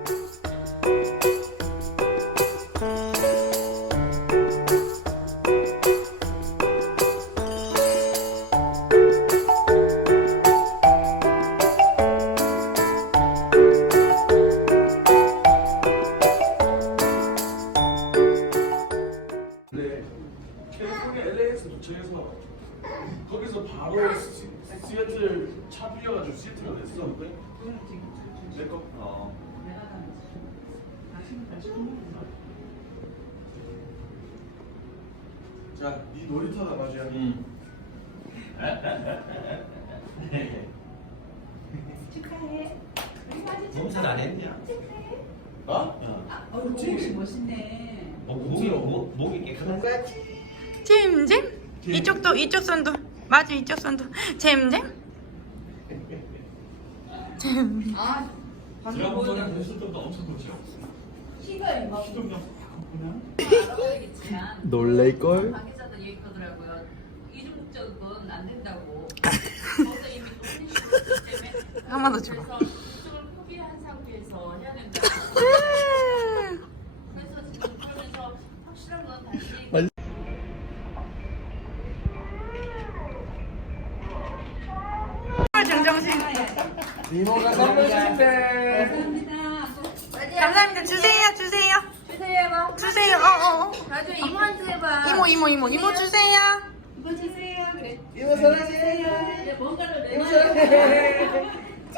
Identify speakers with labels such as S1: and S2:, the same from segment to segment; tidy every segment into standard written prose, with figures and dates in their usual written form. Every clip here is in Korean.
S1: LA에서 도착해서 거기서 바로 시애틀 차 빌려가지고 시애틀로 됐어. 내 거? 자, 네 놀이터다 마주야.
S2: 축하해.
S3: 몸살 안 했냐?
S2: 목이 멋있네.
S3: 목이 깨끗한 거야?
S4: 잼잼. 이쪽도 이쪽 손도 맞아 이쪽 손도 잼잼. 잼.
S2: 아,
S3: 지난번에 됐을 때보다 엄청 컸죠?
S2: 키가 이거 알아봐야겠지만
S1: 놀랄걸?
S2: 관계자도 얘기 하더라고요. 이중국적은 안 된다고. 거기서 이미 독립시켰기 때문에
S4: 한 번 더 줘봐.
S2: 그래서 이쪽을 포기한 상태에서 해야 된다. 그래서 지금 그러면서 확실한 건 다시
S4: 정정신.
S1: 이모가 선물 주신대.
S4: 감사합니다. 주세요 주세요
S2: 주세요 해봐.
S4: 주세요.
S2: 나중에 이모한테 해봐.
S4: 이모 주세요.
S2: 이거 주세요. 그래.
S1: 이모 사랑해.
S2: 이제 뭔가를
S1: 이모
S2: 내놔야
S1: 사랑해.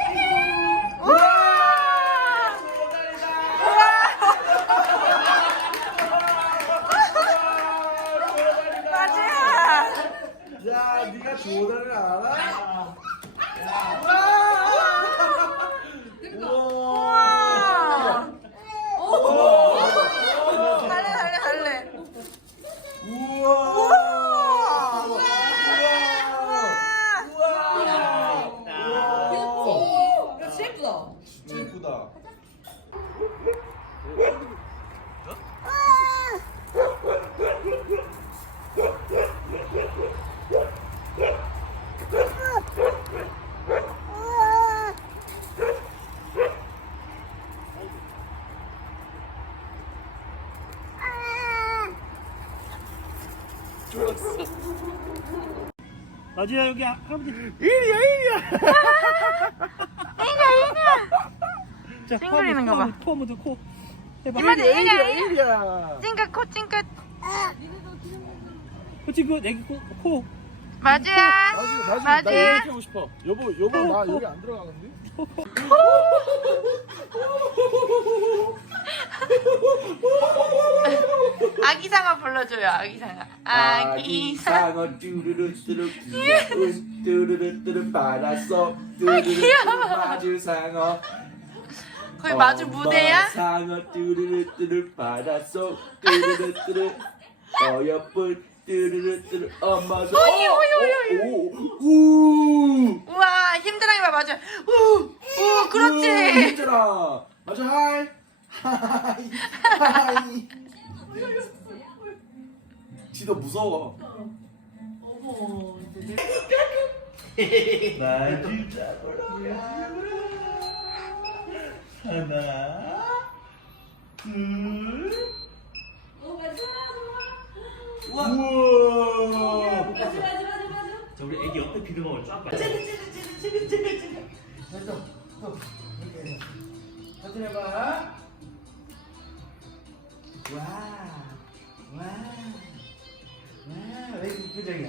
S4: 맞아.
S1: 야, 네가 조다를 알아?
S4: 우와. 할래.
S1: 우와.
S4: 우와.
S1: 우와.
S2: 이거 진짜 예쁘다.
S1: 진짜 예쁘다.
S3: 마주야 여기 할아버지
S1: 이리야.
S3: 자,
S4: 찡그리는 거 봐.
S3: 코 한번 코 해봐.
S1: 이리야.
S4: 찡긋 코 찡긋.
S3: 그렇지 그 애기 코
S4: 맞아.
S1: 나 이렇게 하고 싶어. 여보 나 여기 안 들어가는데?
S4: 아기상어 불러줘요. 아기상어. 아기상어.
S1: 뚜루루뚜루 귀여운 뚜루루뚜루 바라서 뚜루루뚜루
S4: 귀여워.
S1: 마주상어
S4: 거기 마주 무대야?
S1: 상어 뚜루루뚜루 바라서 뚜루루뚜루 어여쁜 뚜루루뚜루 엄마도 우
S4: 우와 힘들어 해봐 맞아. 우 그렇지.
S1: 힘들어 맞아 하이 하이 지도 무서워
S2: 어머,
S3: 마주 잡으러 하나 둘
S1: 우와
S2: 맞아.
S3: 자, 우리 애기 옆에 비듬어을 쫙 봐.
S1: 사진 해봐 왜 이렇게 표정이야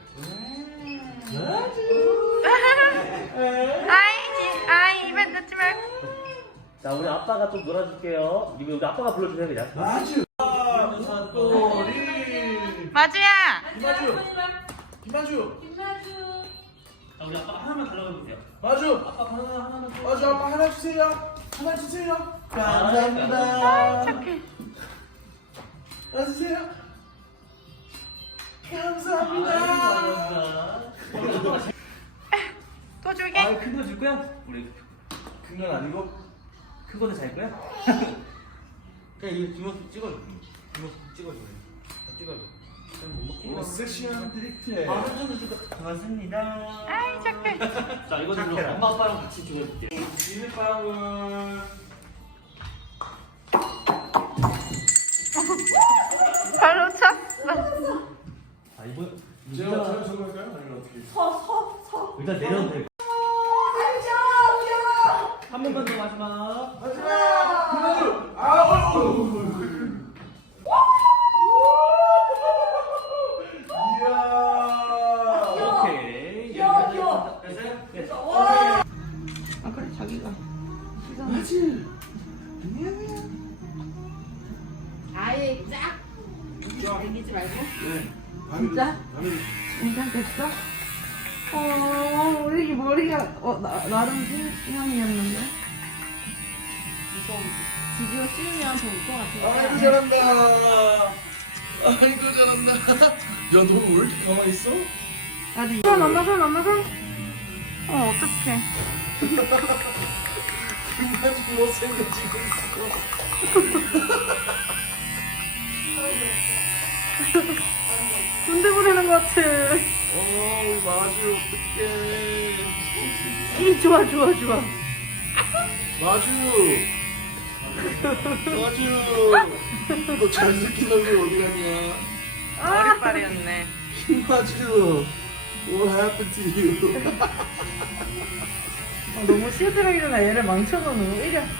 S4: 아이 입에 넣지 말고.
S3: 자, 우리 아빠가 좀 놀아줄게요. 우리 아빠가 불러주세요 그냥.
S1: 마주 우리
S4: 마주야.
S1: 김마주
S3: 자, 우리 아빠가 하나만 달라고 해보세요.
S1: 마주
S3: 아빠 하나만
S1: 마주 아빠 하나 주세요
S3: 감사합니다.
S4: 착해.
S1: 하나 주세요 감사합니다
S4: 또 줄게.
S3: 아, 큰 거 줄 거야? 우리
S1: 큰 건 아니고
S3: 큰 거도 잘 거야?
S5: 그냥 이 뒷모습 찍어줘. 뒷모습 찍어줘. 찍어줘.
S1: 이거 섹시한 드립해
S3: 아, 한 손도 줄까? 고맙습니다.
S4: 아이 착해.
S3: 자, 이거 좀 엄마 아빠랑 같이 줘볼게요.
S1: 비빔밥은
S3: 일단 내려도 돼. 한 번만 더 마지막. 오케이.
S4: 아 그래 자기가.
S2: 아예 쫙 당기지 말고.
S4: 진짜? 괜찮겠어? 우리 머리가 나름 신형이었는데. 비디오 찍으면 더 올 것 같은데.
S1: 아이고 잘한다. 아이고 잘한다. 야 너 왜 이렇게 가만히 있어?
S4: 나도 손 엄마 손 엄마 손. 어떡해.
S1: 가지고 못생겨지고 있어.
S4: 군대 보내는 것 같아.
S1: 우리 마주 어떡해.
S4: 좋아.
S1: 마주. 마주. 너 잘생긴 얼굴 어디 갔냐?
S4: 머리빨이었네.
S1: 마주. What happened to you?
S4: 너무 시들하게나 얘를 망쳐놓는 거 이게.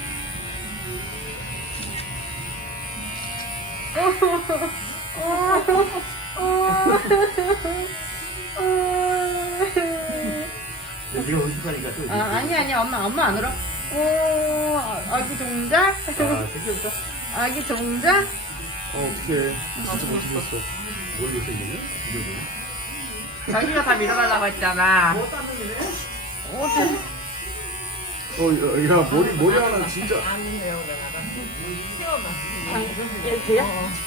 S3: 네가 의식하니까 또.
S4: 아니 엄마 안 울어. 아기 종자.
S1: 생겼다?
S4: 아기 종자.
S1: 어떡해. 진짜 못생겼어. 뭘 못생겼냐?
S4: 자기가 다 밀어달라고 했잖아.
S1: 야 머리 하나 진짜.
S4: 돼요?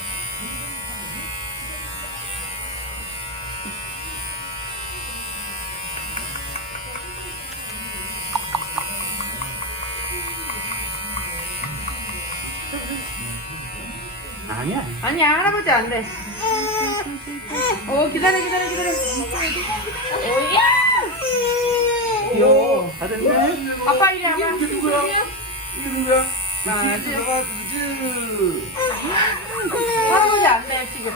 S4: 아니야 할아버지 안 돼. 기다려. 오야.
S1: 다 됐네?
S4: 아빠 이리 와봐.
S1: 이게 누구야? 이게 누구야?
S4: 마주.
S1: 마주.
S4: 할아버지 안 돼 지금.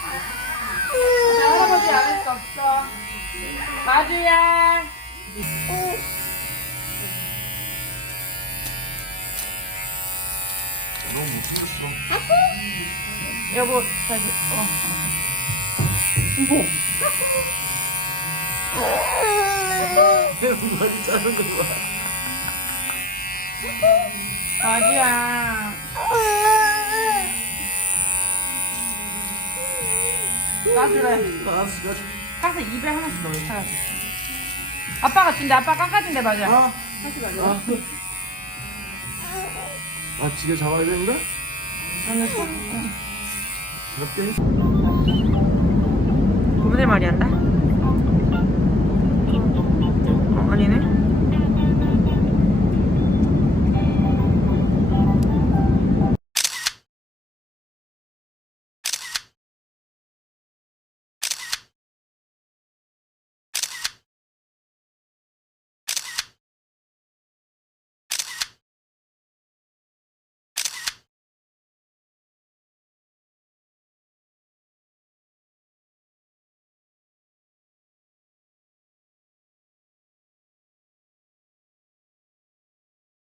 S4: 할아버지 안 할 수 없어. 마주야.
S1: 너무 못생겼어.
S4: 여보 다시.
S1: 머리 자르는 거 봐.
S4: 마주야. 까주래.
S1: 알았어.
S4: 까서 입에 하나씩 넣어 사야지. 아빠가 준대. 아빠 깎아준대 맞아.
S1: 지게 잡아야 되는데?
S4: 아니 손.
S1: 이렇게?
S4: 고무줄 말이 한다.